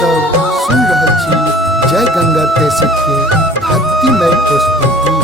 सब सुन रहल छी जय गंगा कैसेट के भक्तिमय प्रस्तुति।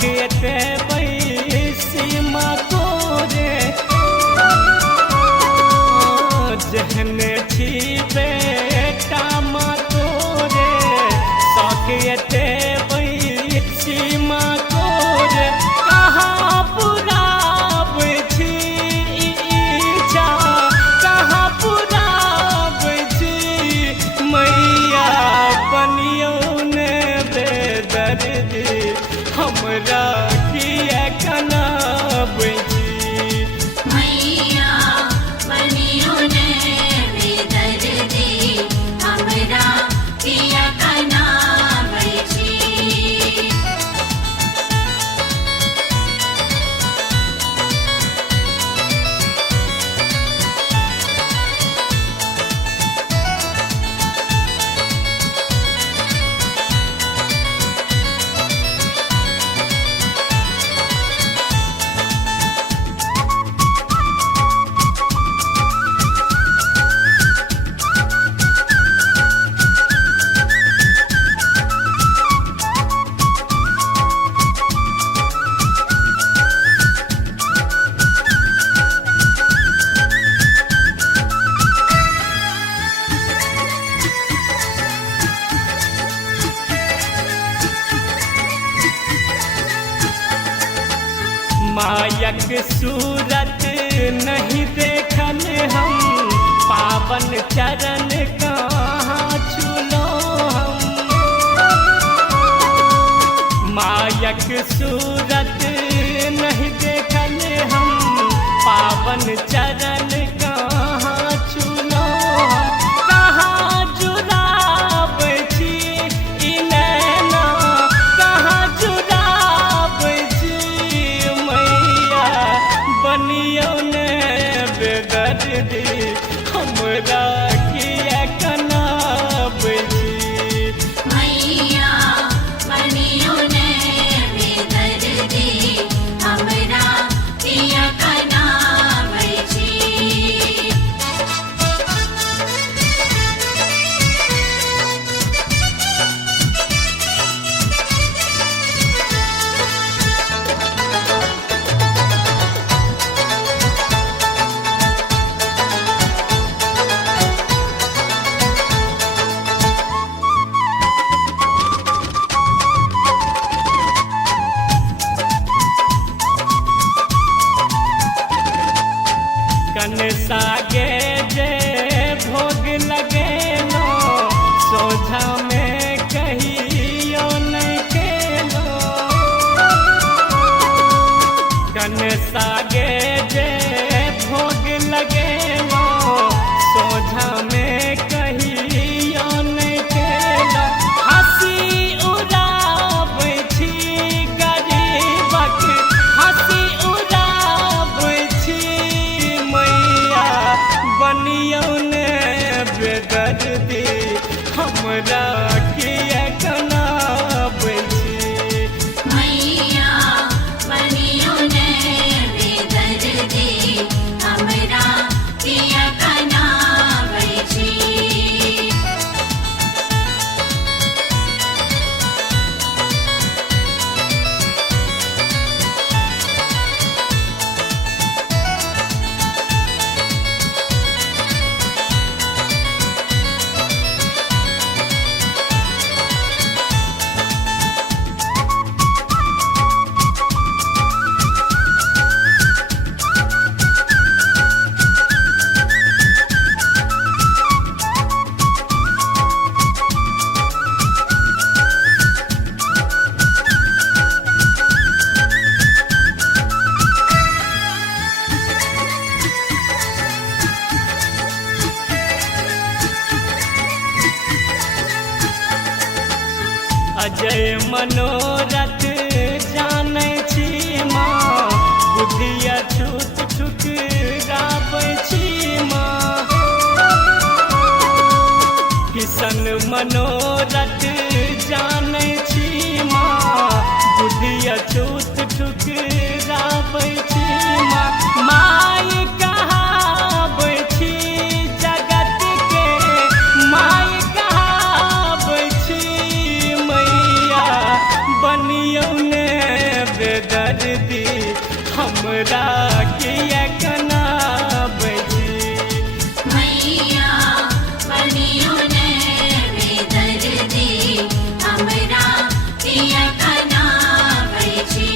सौखते सीमा तोरे जहन छी बेटा माँ तोरे सौखते सीमा तोरे कहाँ पुराब छी इच्छा कहाँ पुराब छी मैया बनियो ने बेदर्दी हमरा किया कनाब छी मैया बनियो ने बेदर्दी हमरा किया कनाब छी मायक सूरत नहीं देखल हम पावन चरण कहाँ छूलो हम मायक सूरत नहीं देखल हम पावन चरण कहाँ छूलो हम कहाँ जुड़ाब छी ई नैना कहाँ जुड़ाब छी मैया बनियो ने बेदर्दी हमरा किया कनाब छी मैया बनियो ने बेदर्दी हमरा किया कनाब छी कन सागे जे भोग लगेलो सोझा में कहियो नहीं केलो कन सागे जे भोग लगेलो सोझा में कहियो नहीं केलो हंसी उड़ाब छी गरीबक हंसी उड़ाब छी मैया बनियो ने बेदर्दी हमरा किया कनाब छी मैया बनियो ने बेदर्दी हमरा किया कनाब छी अजय मनोरथ जानै छी माँ बुद्धिया छूट ठुकराबै छी माँ किशन मनोरथ जानै छी माँ बुद्धिया छूट ठुकराबै छी माँ माय कहाबै छी जगत के माय कहाबै छी मैया बनियो ने हमरा किया कना बजी मैया बनियो ने बेदर्दी हमरा पिया कना बैठी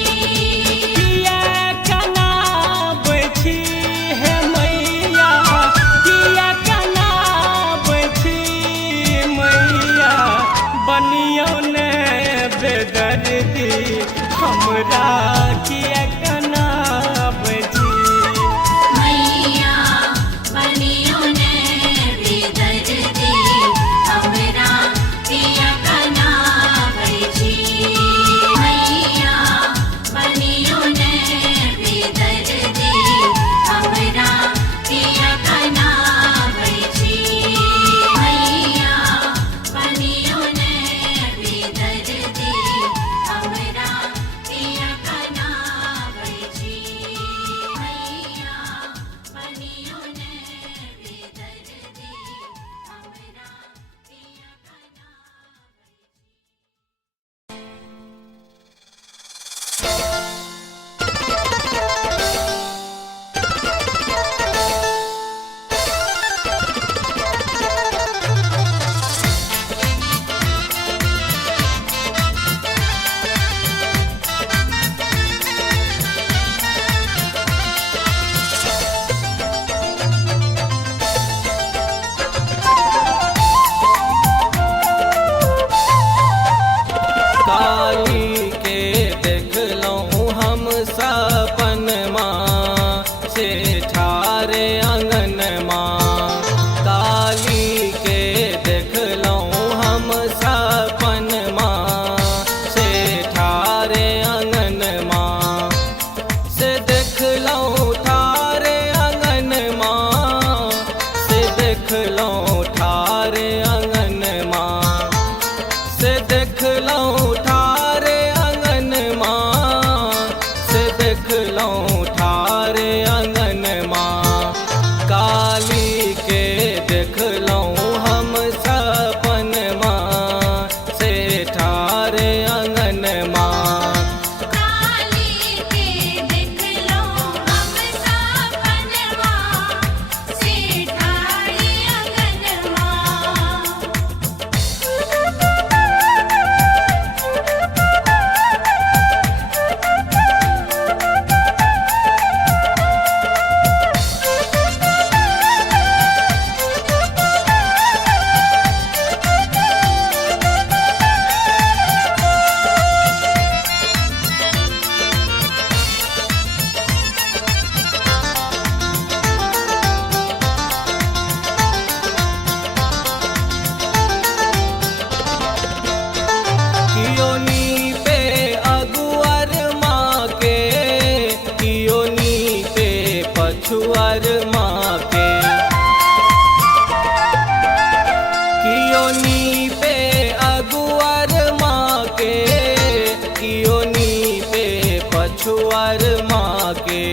किया कना बजी है मैया किया कना बजी मैया बनियो ने बेदर्दी हमरा किया कना बजी मैया बनियो ने बेदर्दी हमरा पिया कना बैठी मैया बनियो ने बेदर्दी हमरा पिया कना बैठी मैया बनियो ने बेदर्दी हमरा पिया कना बैठी मैया बनियो ने बेदर्दी हमरा पिया कना काली के देखलहुँ हम सपन माँ से ठारे अंगन माँ काली के देखलहुँ हम सपन माँ से ठारे अंगन माँ से देखलहुँ ठारे अंगन माँ से देखलहुँ ठारे अंगन माँ से देखलहुँ ठारे अंगन माँ से देखलहुँ ठारे अंगन माँ काली के देखलहुँ हम सपन माँ से ठारे अंगन माँ काली के देखलो हम सपनवा से ठाड़ी अंगनवा कियोनी पे अगुअर माँ के कियोनी पे पछुअर माँ के कियोनी पे अगुअर माँ के कियोनी पे पछुअर माँ के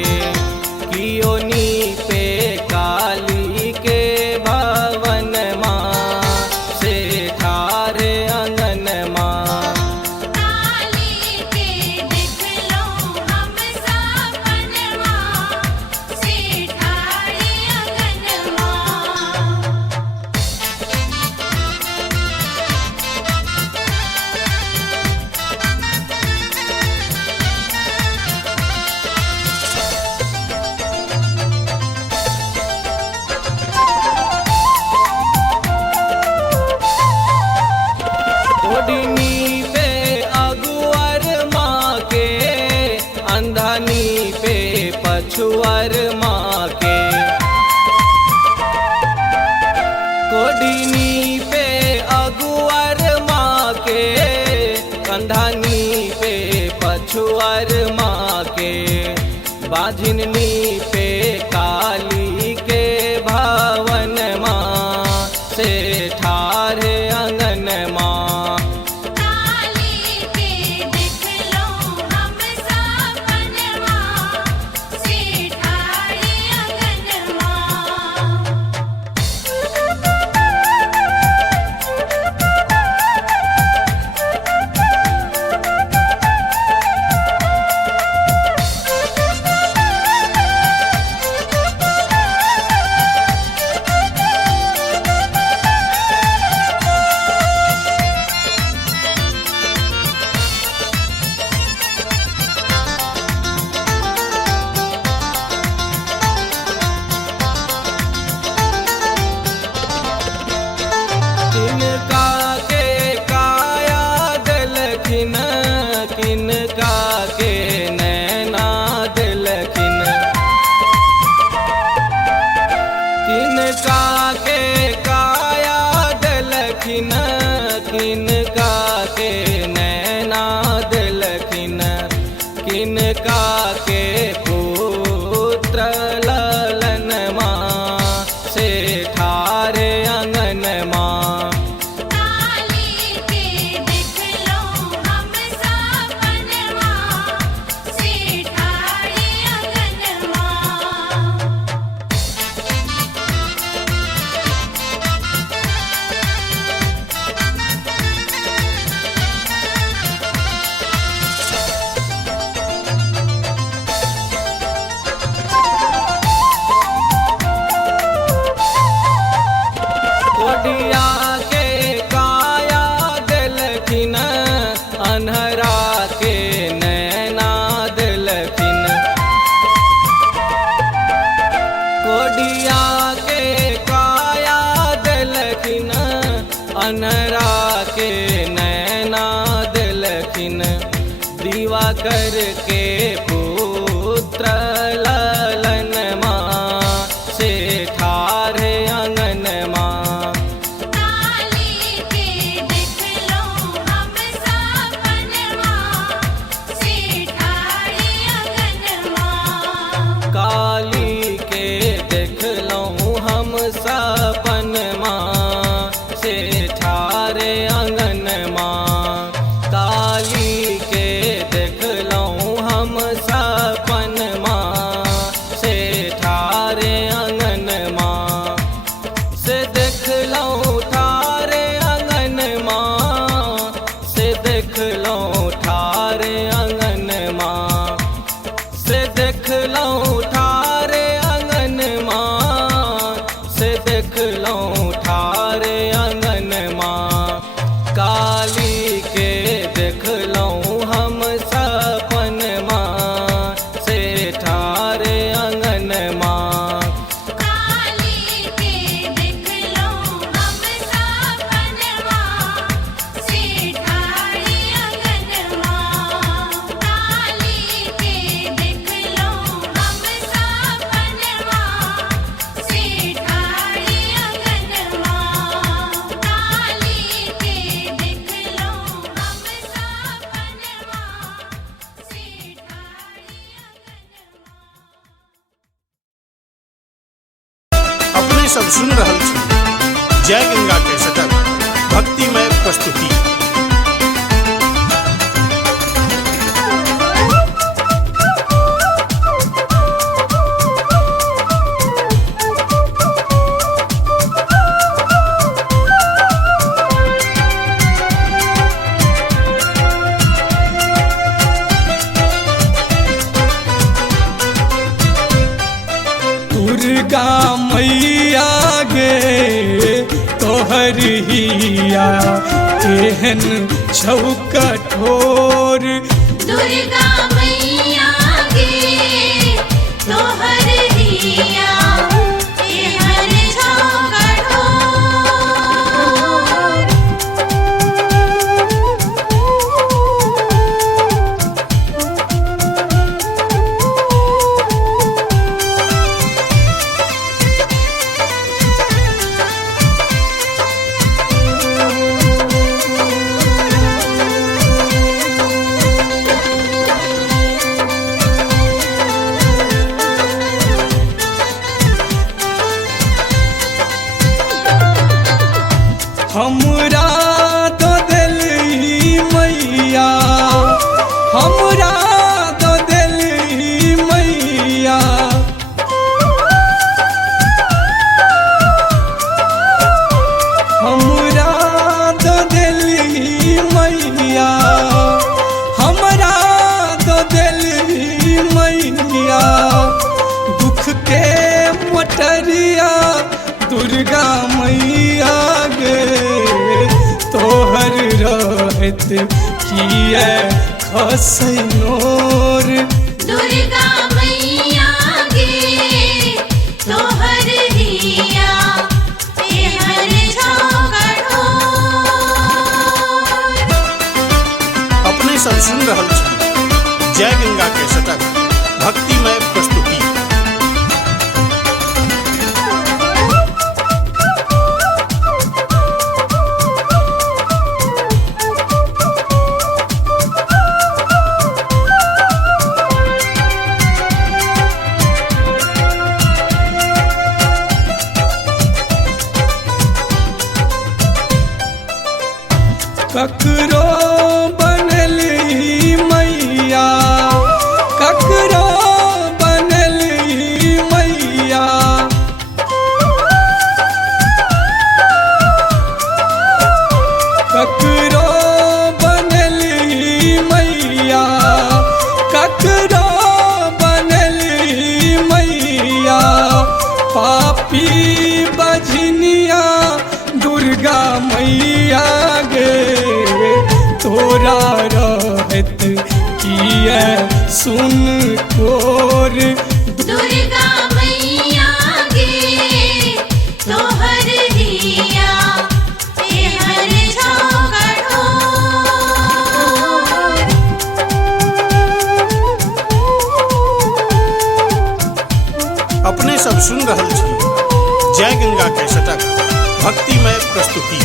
कियोनी पे काली के भवन माँ से ठारे अंगन माँ काली के देखलो हम सपनवा से ठाड़ी अंगनवा ओढ़नी पे अगुअर माँ के अंधनी पे पछुअर माँ के कोढ़नी पे अगुअर माँ के अंधनी पे पछुअर माँ के बाझिनी पे काली के भवन माँ से ठारे अंगन माँ काली के देखलो हम सपनवा से ठाड़ी अंगनवा तिनका के पुत्र ललन माँ से ठारे अंगन माँ काली के देख लो हम सपनवा से ठाड़े अंगनवा कोडिया के काया दिलखिन अन्हरा के नैना दिलखिन कोडिया के काया दिलखिन अन्हरा के नैना दिलखिन दीवा करके पुत्र ललन माँ से ठारे अंगन माँ काली के देख लो हम सपनवा से ठाड़े अंगनवा काली के देख लऊँ हम सपन माँ से ठारे अंगन माँ काली के देख लऊँ हम सपन माँ से ठारे अंगन माँ से देख लऊँ ठारे अंगन माँ से देख लऊँ ठारे अंगन माँ से देख लऊँ ठारे अंगन माँ से देख लऊँ ठारे अंगन माँ काली के देख लऊँ हम सपन माँ से ठारे अंगन माँ काली के देख लो हम सपनवा से ठाड़े अंगनवा काली के देख लो हम सपनवा से ठाड़े अंगनवा काली के देख लो हम सपनवा से ठाड़े अंगनवा अपने सब सुन रहल छी जय गंगा के सटक भक्तिमय प्रस्तुति। दुर्गा मैया गे तोहर हिया एहन छौ कठोर दुर्गा मैया गे तोहर हिया एहन छौ कठोर हमरा तो दिली मैया हमरा तो दिली मैया हमरा तो दिली मैया हमरा तो दिली मैया दुख के मटरिया दुर्गा मैया गे तोहर रहत किए खसैनोर दुर्गा मैया गे तोहर हिया एहन छौ कठोर अपने सब सुन रहल छी जय गंगा के सटक भक्तिमय प्रस्तुति। सुनिए सुन कोर दुर्गा मैया गे तोहर हिया एहर कठोर। अपने सब सुन रहल छी जय गंगा के शतक भक्तिमय प्रस्तुति।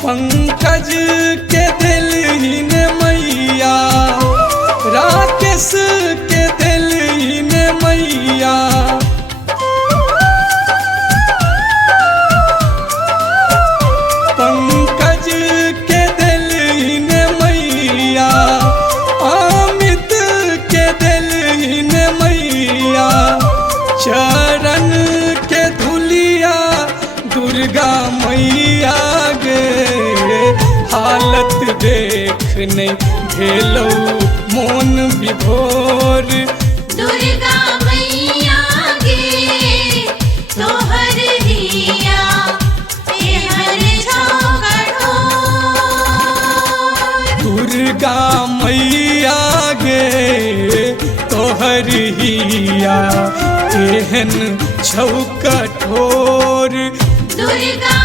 पंकज के दिलहीन मैया राकेश के दिलहीन मैया पंकज के दिलहीन मैया अमित के दिलहीन मैया चरण के धुलिया दुर्गा मैया गे हालत देख नहीं भेलौ मोन विभोर। दुर्गा मैया गे तोहर हिया एहर कठोर। दुर्गा मैया गे तोहर हिया एहन छौ कठोर। दुर्गा